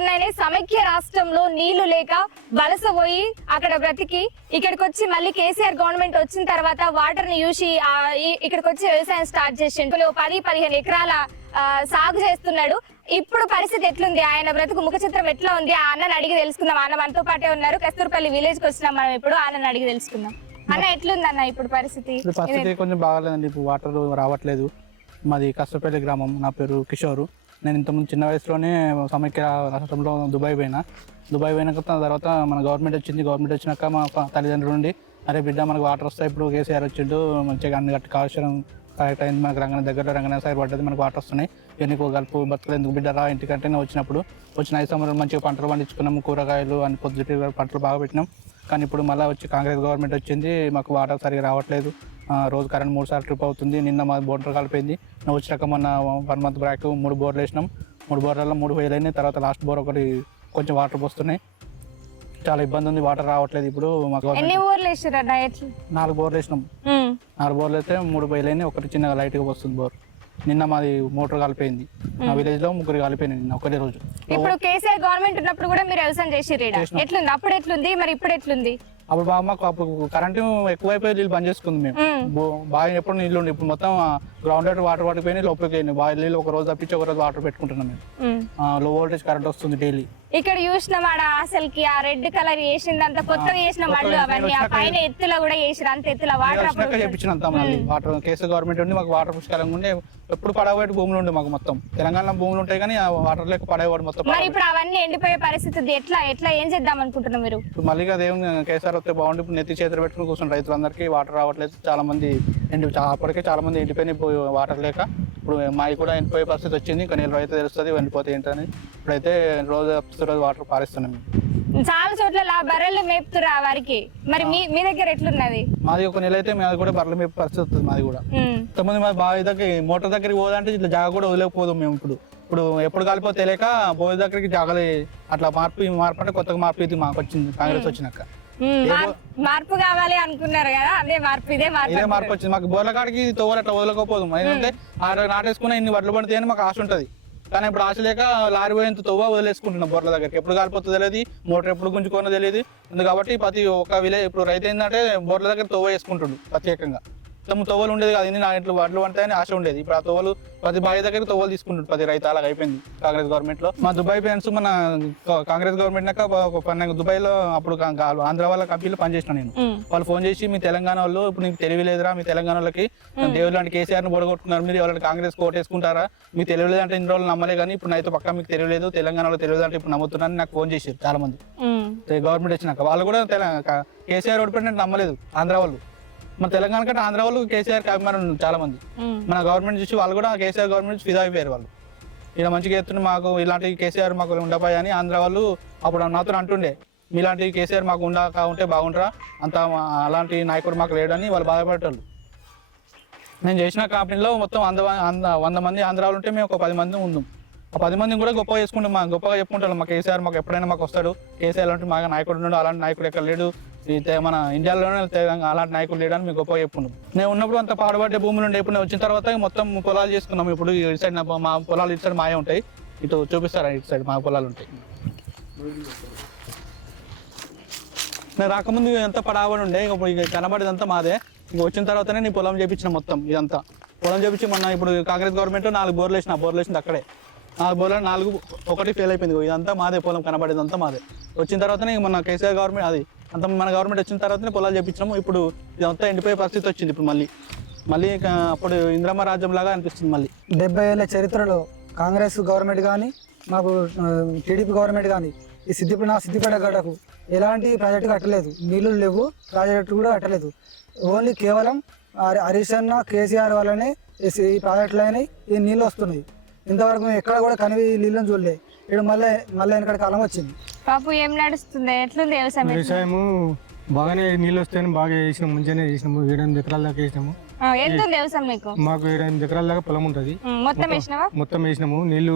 ఉన్నాయని సమైక్య రాష్ట్రంలో నీళ్ళు లేక వలస పోయి అక్కడ బ్రతికి ఇక్కడికి వచ్చి మళ్ళీ కేసీఆర్ గవర్నమెంట్ వచ్చిన తర్వాత వాటర్ని చూసి ఇక్కడికి వచ్చి వ్యవసాయం స్టార్ట్ చేసిండు. ఓ పది పదిహేను ఎకరాల సాగు చేస్తున్నాడు. ఇప్పుడు పరిస్థితి ఎట్లుంది? ఆయన బ్రతుకు ముఖ చిత్రం ఎట్లా ఉంది? ఆ అన్నని అడిగి తెలుసుకుందాం. అన్న మనతో పాటే ఉన్నారు. కస్తూర్పల్లి విలేజ్కి వచ్చినాం మనం ఇప్పుడు. అన్నని అడిగి తెలుసుకుందాం. అన్న ఎట్లుంది అన్న ఇప్పుడు పరిస్థితి? పరిస్థితి కొంచెం బాగాలేదండి. ఇప్పుడు వాటర్ రావట్లేదు. మాది కష్టపల్లి గ్రామం. నా పేరు కిషోర్. నేను ఇంతకుముందు చిన్న వయసులోనే సమైక్య రాష్ట్రంలో దుబాయ్ పోయినా. దుబాయ్ పోయినాక తర్వాత మన గవర్నమెంట్ వచ్చింది. గవర్నమెంట్ వచ్చినాక మా తల్లిదండ్రులు తల్లిదండ్రుల నుండి అరే బిడ్డ మనకు వాటర్ వస్తాయి. ఇప్పుడు కేసీఆర్ వచ్చిండు మంచిగా అన్ని గట్టి కాలుష్యం కరెక్ట్ అయింది. మనకు రంగన దగ్గర రంగన సాగర్ పడ్డది. మనకు వాటర్ వస్తున్నాయి. ఎన్ని గల్పు బతుకులు ఎందుకు బిడ్డ రా ఇంటికంటే నేను వచ్చినప్పుడు. వచ్చిన ఐదు సంవత్సరాలు మంచిగా పంటలు పండించుకున్నాము. కూరగాయలు అన్ని పొద్దుటి పంటలు బాగా పెట్టినాం. కానీ ఇప్పుడు మళ్ళీ వచ్చి కాంగ్రెస్ గవర్నమెంట్ వచ్చింది. మాకు వాటర్ సరిగా రావట్లేదు. రోజు కరెంట్ మూడు సార్లు ట్రిప్ అవుతుంది. నిన్న మా బోర్డర్ కలిపింది. నేను వచ్చినాక మొన్న వన్ మంత్ బ్యాక్ మూడు బోర్లు వేసినాం. మూడు బోర్లలో మూడు వేలు అయినాయి. తర్వాత లాస్ట్ బోర్ ఒకటి కొంచెం వాటర్ పోస్తున్నాయి. చాలా ఇబ్బంది ఉంది. వాటర్ రావట్లేదు ఇప్పుడు. మాకు నాలుగు బోర్లు వేసినాం. నాలుగు బోర్లు అయితే మూడు వేలు అయినాయి. ఒకటి చిన్నగా లైట్గా వస్తుంది బోర్. నిన్న మాది మోటార్ కలిపోయింది. మా విలేజ్లో ముగ్గురు కలిపోయినాయి నిన్న ఒకటే రోజు. ఇప్పుడు కేసీఆర్ గవర్నమెంట్ ఉన్నప్పుడు కూడా మీరు వ్యవసాయం ఈడ. ఎట్లుంది? అప్పుడు ఎట్లుంది? మరి ఇప్పుడు ఎట్లుంది? అప్పుడు బాగా మాకు అప్పుడు కరెంటు ఎక్కువైపోయి నీళ్ళు బంద్ చేసుకుంది మేము. బాగా ఎప్పుడు నీళ్ళు ఉండి ఇప్పుడు మొత్తం గ్రౌండ్ వాటర్ వాటర్ పడిపోయినాయి లోపలికి బాగా నీళ్ళు ఒక రోజు తప్పించి ఒక రోజు వాటర్ పెట్టుకుంటున్నాం మేము. లో వోల్టేజ్ కరెంట్ వస్తుంది డైలీ ఇక్కడ చూసినాం ఆడ అసలుకి ఆ రెడ్ కలర్ చేసిందంత కొత్తగా చేసిన మళ్ళు అవన్నీ. ఆ పైన ఎత్తులో కూడా చేసిరు అంత ఎత్తుల వాటర్ చేపించినంత వాటర్ కేసు గవర్నమెంట్ ఉండి మాకు వాటర్ పుష్కలంగా ఉండే. ఎప్పుడు పడవబెట్టి భూములు ఉండే మాకు మొత్తం. తెలంగాణ భూములు ఉంటాయి కానీ ఆ వాటర్ లేక పడేవాడు మొత్తం మరి ఇప్పుడు అవన్నీ ఎండిపోయే పరిస్థితి. ఎట్లా ఎట్లా ఏం చేద్దాం అనుకుంటున్నారు మీరు? ఇప్పుడు మళ్ళీ దేవుని కేసీఆర్ వస్తే బాగుండి. ఇప్పుడు నెత్తి చేతులు పెట్టుకుని కూర్చుని రైతులందరికీ. వాటర్ రావట్లేదు. చాలా మంది ఎండి అప్పటికే చాలా మంది ఎండిపోయినాయి. పోయి వాటర్ లేక. ఇప్పుడు మావి కూడా ఎండిపోయే పరిస్థితి వచ్చింది. ఇంకా నీళ్ళు అయితే తెలుస్తుంది. ఎండిపోతే ఏంటని. ఇప్పుడైతే రోజు రోజు వాటర్ పారిస్తున్నాం. చాలా చోట్ల లా బర్రెలు మేపుతురా వారికి. మరి మీ మీ దగ్గర ఎట్లున్నది? మాది ఒక నెల అయితే మాది కూడా బర్రెల మీద పరిస్థితి వస్తుంది మాది కూడా. ఉమ్. ఇంతమంది మాది బావి దగ్గర మోటార్ దగ్గరికి పోదంటే ఇట్లా జాగా కూడా వదిలేకపోదు మేము ఇప్పుడు. ఇప్పుడు ఎప్పుడు కలిపో తెలియక బోయి దగ్గరికి జాగలు అట్లా మార్పు మార్పు అంటే కొత్తగా మార్పు ఇది మాకు వచ్చింది కాంగ్రెస్ వచ్చినాక. మార్పు కావాలి అనుకున్నారు కదా అదే మార్పు ఇదే మార్పు ఇదే మార్పు వచ్చింది. మాకు బోర్ల కాడికి తోవలు అట్లా వదలకపోదు. ఆడ నాటేసుకున్న ఇన్ని వడ్లు పడితే అని మాకు ఆశ ఉంటది. కానీ ఇప్పుడు ఆశ లేక లారీ పోయేంత తవ్వ వదిలేసుకుంటున్నాం బొర్ల దగ్గరికి. ఎప్పుడు కాలిపోతుందో తెలియదు మోటార్ ఎప్పుడు గుంజుకోనో తెలియదు కాబట్టి ప్రతి ఒక్క విలేజ్ ఇప్పుడు రైతు ఏంటంటే బోర్ల దగ్గర తవ్వ వేసుకుంటుండు ప్రత్యేకంగా. తమ తొవ్వలు ఉండేది కాదు. నా ఇంట్లో వడ్లు పడతాయని ఆశ ఉండేది. ఇప్పుడు ఆ తొవ్వలు ప్రతి బావి దగ్గర తొవ్వలు తీసుకుంటుండు ప్రతి రైతు అలాగ అయిపోయింది కాంగ్రెస్ గవర్నమెంట్లో మా దుబాయ్ ఫ్రెండ్స్ మన కాంగ్రెస్ గవర్నమెంట్ నాక దుబాయ్లో అప్పుడు ఆంధ్ర వాళ్ళ కంపెనీలో పనిచేసిన నేను. వాళ్ళు ఫోన్ చేసి మీ తెలంగాణ వాళ్ళు ఇప్పుడు నీకు తెలియలేదురా మీ తెలంగాణ వాళ్ళకి దేవుడు లాంటి కేసీఆర్ని బొడగొట్టుకున్నారు. మీరు ఎవరైనా కాంగ్రెస్ కోటేసుకుంటారా మీకు తెలియలేదు అంటే ఇన్ని రోజులు నమ్మలే కానీ ఇప్పుడు అయితే పక్క మీకు తెలియలేదు తెలంగాణలో తెలియదు అంటే ఇప్పుడు నమ్ముతున్నారని నాకు ఫోన్ చేశారు చాలా మంది. గవర్నమెంట్ వచ్చినాక వాళ్ళు కూడా కేసీఆర్ ఓడిపోయినట్టు నమ్మలేదు ఆంధ్ర వాళ్ళు. మన తెలంగాణ కంటే ఆంధ్ర వాళ్ళు కేసీఆర్ ఉన్నారు చాలా మంది. మన గవర్నమెంట్ చూసి వాళ్ళు కూడా కేసీఆర్ గవర్నమెంట్ ఫిదా అయిపోయారు వాళ్ళు. ఇలా మంచిగా ఎత్తున మాకు ఇలాంటి కేసీఆర్ మాకు ఉండపాయి అని ఆంధ్ర వాళ్ళు అప్పుడు నాతో అంటుండే మీలాంటి కేసీఆర్ మాకు ఉండక ఉంటే బాగుంటారా అంత అలాంటి నాయకుడు మాకు లేడని వాళ్ళు బాధపడేటోళ్ళు. నేను చేసిన కంపెనీలో మొత్తం వంద వంద వంద మంది ఆంధ్ర వాళ్ళు ఉంటే మేము ఒక పది మంది ఉందాం ఆ పది మందిని కూడా గొప్పగా చేసుకుంటాం మా గొప్పగా చెప్పుకుంటాం మా కేసీఆర్ మాకు ఎప్పుడైనా మాకు వస్తాడు కేసీఆర్ లాంటి మా నాయకుడు ఉన్నాడు అలాంటి నాయకుడు ఎక్కడ లేడు ఈ మన ఇండియాలోనే తెలంగాణ అలాంటి నాయకులు లేడని మీకు గొప్ప చెప్పుకున్నాం నేను ఉన్నప్పుడు అంత పాడుబడ్డే భూములు ఉండే ఇప్పుడు వచ్చిన తర్వాత మొత్తం పొలాలు చేసుకున్నాం. ఇప్పుడు ఇటు సైడ్ మా పొలాలు ఇటు సైడ్ మాయే ఉంటాయి. ఇటు చూపిస్తారా? ఇటు సైడ్ మా పొలాలు ఉంటాయి. నేను రాకముందు ఎంత పడావని ఉండే ఇక ఇప్పుడు ఇక కనబడేదంతా మాదే. ఇంక వచ్చిన తర్వాతనే నీ పొలం చేపించిన మొత్తం ఇదంతా. పొలం చేపించి మొన్న ఇప్పుడు కాంగ్రెస్ గవర్నమెంట్ నాలుగు బోర్లు వేసిన బోర్లు వేసింది అక్కడే. నాలుగు బోర్లు నాలుగు ఒకటి ఫెయిల్ అయిపోయింది. ఇదంతా మాదే పొలం కనబడేదంతా మాదే. వచ్చిన తర్వాతనే మన కేసీఆర్ గవర్నమెంట్ అది అంత మన గవర్నమెంట్ వచ్చిన తర్వాతనే పొలాలు చేపించినాము. ఇప్పుడు ఇదంతా ఎండిపోయే పరిస్థితి వచ్చింది ఇప్పుడు మళ్ళీ. మళ్ళీ అప్పుడు ఇంద్రమ్మ రాజ్యం లాగా అనిపిస్తుంది మళ్ళీ. డెబ్బై ఏళ్ళ చరిత్రలో కాంగ్రెస్ గవర్నమెంట్ కానీ మాకు టీడీపీ గవర్నమెంట్ కానీ ఈ సిద్దిపేట నా సిద్దిపేట గడకు ఎలాంటి ప్రాజెక్టు కట్టలేదు. నీళ్ళు లేవు ప్రాజెక్టు కూడా కట్టలేదు. ఓన్లీ కేవలం హరీష్ అన్న కేసీఆర్ వల్లనే ఈ సి- ఈ ఈ నీళ్ళు వస్తున్నాయి. ఇంతవరకు మేము ఎక్కడ కూడా కనివి నీళ్ళని చూడలే. ఇప్పుడు మళ్ళీ మళ్ళీ వెనకడ కాలం వచ్చింది. పాపు ఏం నడుస్తుంది? ఎట్లుంది వ్యవసాయం వ్యవసాయము బాగానే నీళ్ళు వస్తాయని బాగా చేసినాము మంచిగానే చేసినాము ఏడెనిమిది ఎకరాల దాకా వేసినాము. ఎంత ఉంది వ్యవసాయం మీకు? మాకు ఏడెనిమిది ఎకరాల దాకా పొలం ఉంటుంది. మొత్తం వేసినావా? మొత్తం వేసినాము. నీళ్ళు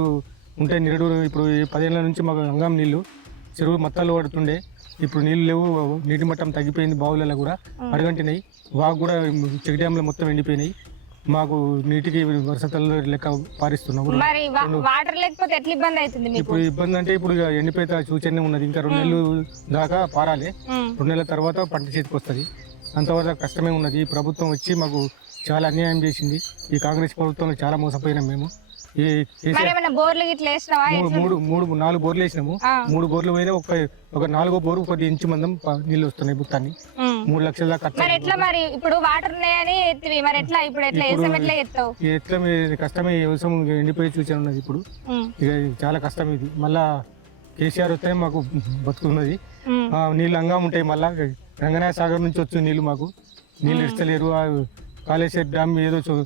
ఉంటాయి నిరుడు ఇప్పుడు ఈ పదేళ్ళ నుంచి మాకు గంగం నీళ్ళు చెరువు మత్తాలు పడుతుండే. ఇప్పుడు నీళ్ళు లేవు నీటి మట్టం తగ్గిపోయింది బావులలో కూడా అడగంటినాయి వాగు కూడా చెక్ డ్యాంలో మొత్తం ఎండిపోయినాయి. మాకు నీటికి వరుసతల్లో లెక్క పారిస్తున్నాము మరి వా- వాటర్ లేకపోతే ఎట్లా ఇబ్బంది అవుతుంది మీకు? ఇప్పుడు ఇబ్బంది అంటే ఇప్పుడు ఇక ఎండిపోయిన సూచన ఉన్నది. ఇంకా రెండు నెలలు దాకా పారాలి. ఉమ్. రెండు నెలల తర్వాత పంట చేతికి వస్తుంది. అంతవరకు కష్టమే ఉన్నది. ఈ ప్రభుత్వం వచ్చి మాకు చాలా అన్యాయం చేసింది. ఈ కాంగ్రెస్ ప్రభుత్వంలో చాలా మోసపోయినాం మేము. ఈ కేసీఆర్ మరి ఏమైనా బోర్లు గిట్ల వేసినావా? మూడు మూడు మూడు నాలుగు బోర్లు వేసినాము. ఆ. మూడు బోర్లు పోయినా ఒక ఒక నాలుగో బోరు కొద్ది ఇంచు మందం ప- నీళ్ళు వస్తున్నాయి బుత్తాన్ని ఉమ్. మూడు లక్షల దాకా మరి ఎట్లా మరి? ఇప్పుడు వాటర్ ఉన్నాయని ఎత్తివి. మరి ఎట్లా? ఇప్పుడు ఎట్లా? వేసాం ఎట్లా ఎత్తావు? ఎట్లా మీ- కష్టమే? ఈ వ్యవసాయం ఎండిపోయి సూచన ఉన్నది ఇప్పుడు. ఉమ్. ఇక ఇది చాలా కష్టం ఇది. మళ్ళా కేసీఆర్ వస్తే మాకు బతుకున్నది. ఉమ్. ఆ, నీళ్ళు అంగా ఉంటాయి మళ్ళా. రంగనాయ సాగర్ నుంచి వచ్చే నీళ్ళు మాకు. నీళ్ళు ఇస్తలేరు. ఆ కాళేశ్వర డ్యామ్ ఏదో చూ-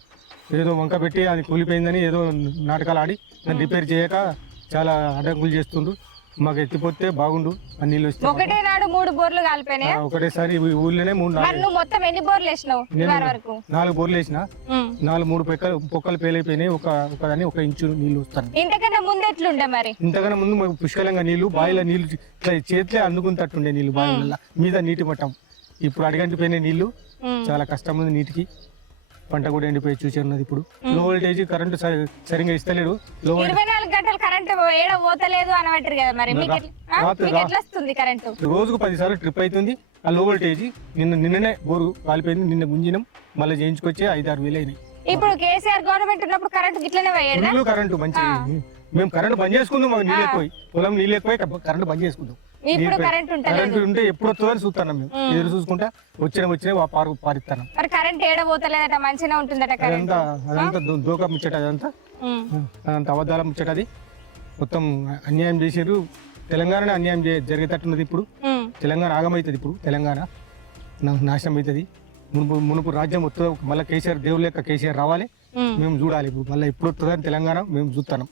ఏదో వంక పెట్టి అది కూలిపోయిందని ఏదో నాటకాలు ఆడి దాన్ని రిపేర్ చేయక చాలా అడ్డంకులు చేస్తుండ్రు. మాకు ఎత్తిపోతే బాగుండు ఆ నీళ్ళు వస్తే ఒకటే నాడు మూడు బోర్లు కాలిపోయినాయా? ఆ, ఒకటేసారి ఈ ఊళ్ళోనే మూడు మరి నాలుగు నువ్వు మొత్తం ఎన్ని బోర్లు వేసినావు నేను ఇవాళ వరకు? నాలుగు బోర్లు వేసిన. ఉమ్. నాలుగు మూడు పొక్కలు పొక్కలు పేలైపోయినాయి. ఒక ఒకదాని ఒక ఇంచు నీళ్ళు వస్తాను. ఇంతకన్నా ముందు ఎట్లుండే మరి? ఇంతకన్నా ముందు మాకు పుష్కలంగా నీళ్ళు బావిలో నీళ్ళు ఇట్లా చేతిలో అందుకుని తట్టుండే నీళ్ళు బావిల మీద నీటి మట్టం. ఇప్పుడు అడిగంటిపోయిన నీళ్ళు ఉమ్. చాలా కష్టం ఉంది నీటికి. పంట కూడా ఎండిపోయి చూసి ఇప్పుడు. లో వోల్టేజ్ కరెంటు సరి- సరిగ్గా ఇస్తలేడు. లో వోల్టేజ్ ఇరవై నాలుగు గంటలు కరెంట్ ఏడ పోతలేదు అని అంటారు కదా మరి. మీకు ఎట్లా- ఆ? రాత్రి మీకు రా- ఎట్లా వస్తుంది కరెంటు? రోజుకు పది సార్లు ట్రిప్ అవుతుంది ఆ లో వోల్టేజ్ నిన్న నిన్ననే బోరు కాలిపోయింది. నిన్న గుంజినం. మళ్ళీ చేయించుకొచ్చి ఐదు ఆరు వేలు అయినాయి. ఇప్పుడు కేసీఆర్ గవర్నమెంట్ ఉన్నప్పుడు కరెంట్ గిట్లనే ఫుల్ కరెంటు మంచి మేము కరెంటు బంద్ చేసుకుందాం. మాకు నీళ్ళు ఎక్కువ పొలం నీళ్ళు ఎక్కువ కరెంటు బంద్ చేసుకుందాం. ఇప్పుడు కరెంట్ ఉంటలేదు కరెంటు ఉంటే ఎప్పుడు వస్తుందని చూస్తున్నాం మేము. ఎదురు చూసుకుంటా వచ్చిన వచ్చిన పారు పారిస్తాను మరి కరెంట్ ఏడ పోతలేదట మంచిగా ఉంటుందట కరెంట్ అదంతా దోక ముచ్చట అదంతా. అదంతా అబద్ధాల ముచ్చట అది. మొత్తం అన్యాయం చేసారు తెలంగాణనే అన్యాయం జరిగేటట్టున్నది ఇప్పుడు. తెలంగాణ ఆగమవుతుంది ఇప్పుడు తెలంగాణ. నాశనం అవుతుంది మునుపు మునుపు రాజ్యం వస్తుంది మళ్ళీ కేసీఆర్ దేవుడు లెక్క కేసీఆర్ రావాలి. మేము. చూడాలి ఇప్పుడు. మళ్ళీ ఎప్పుడు వస్తుందని తెలంగాణ మేము చూస్తున్నాం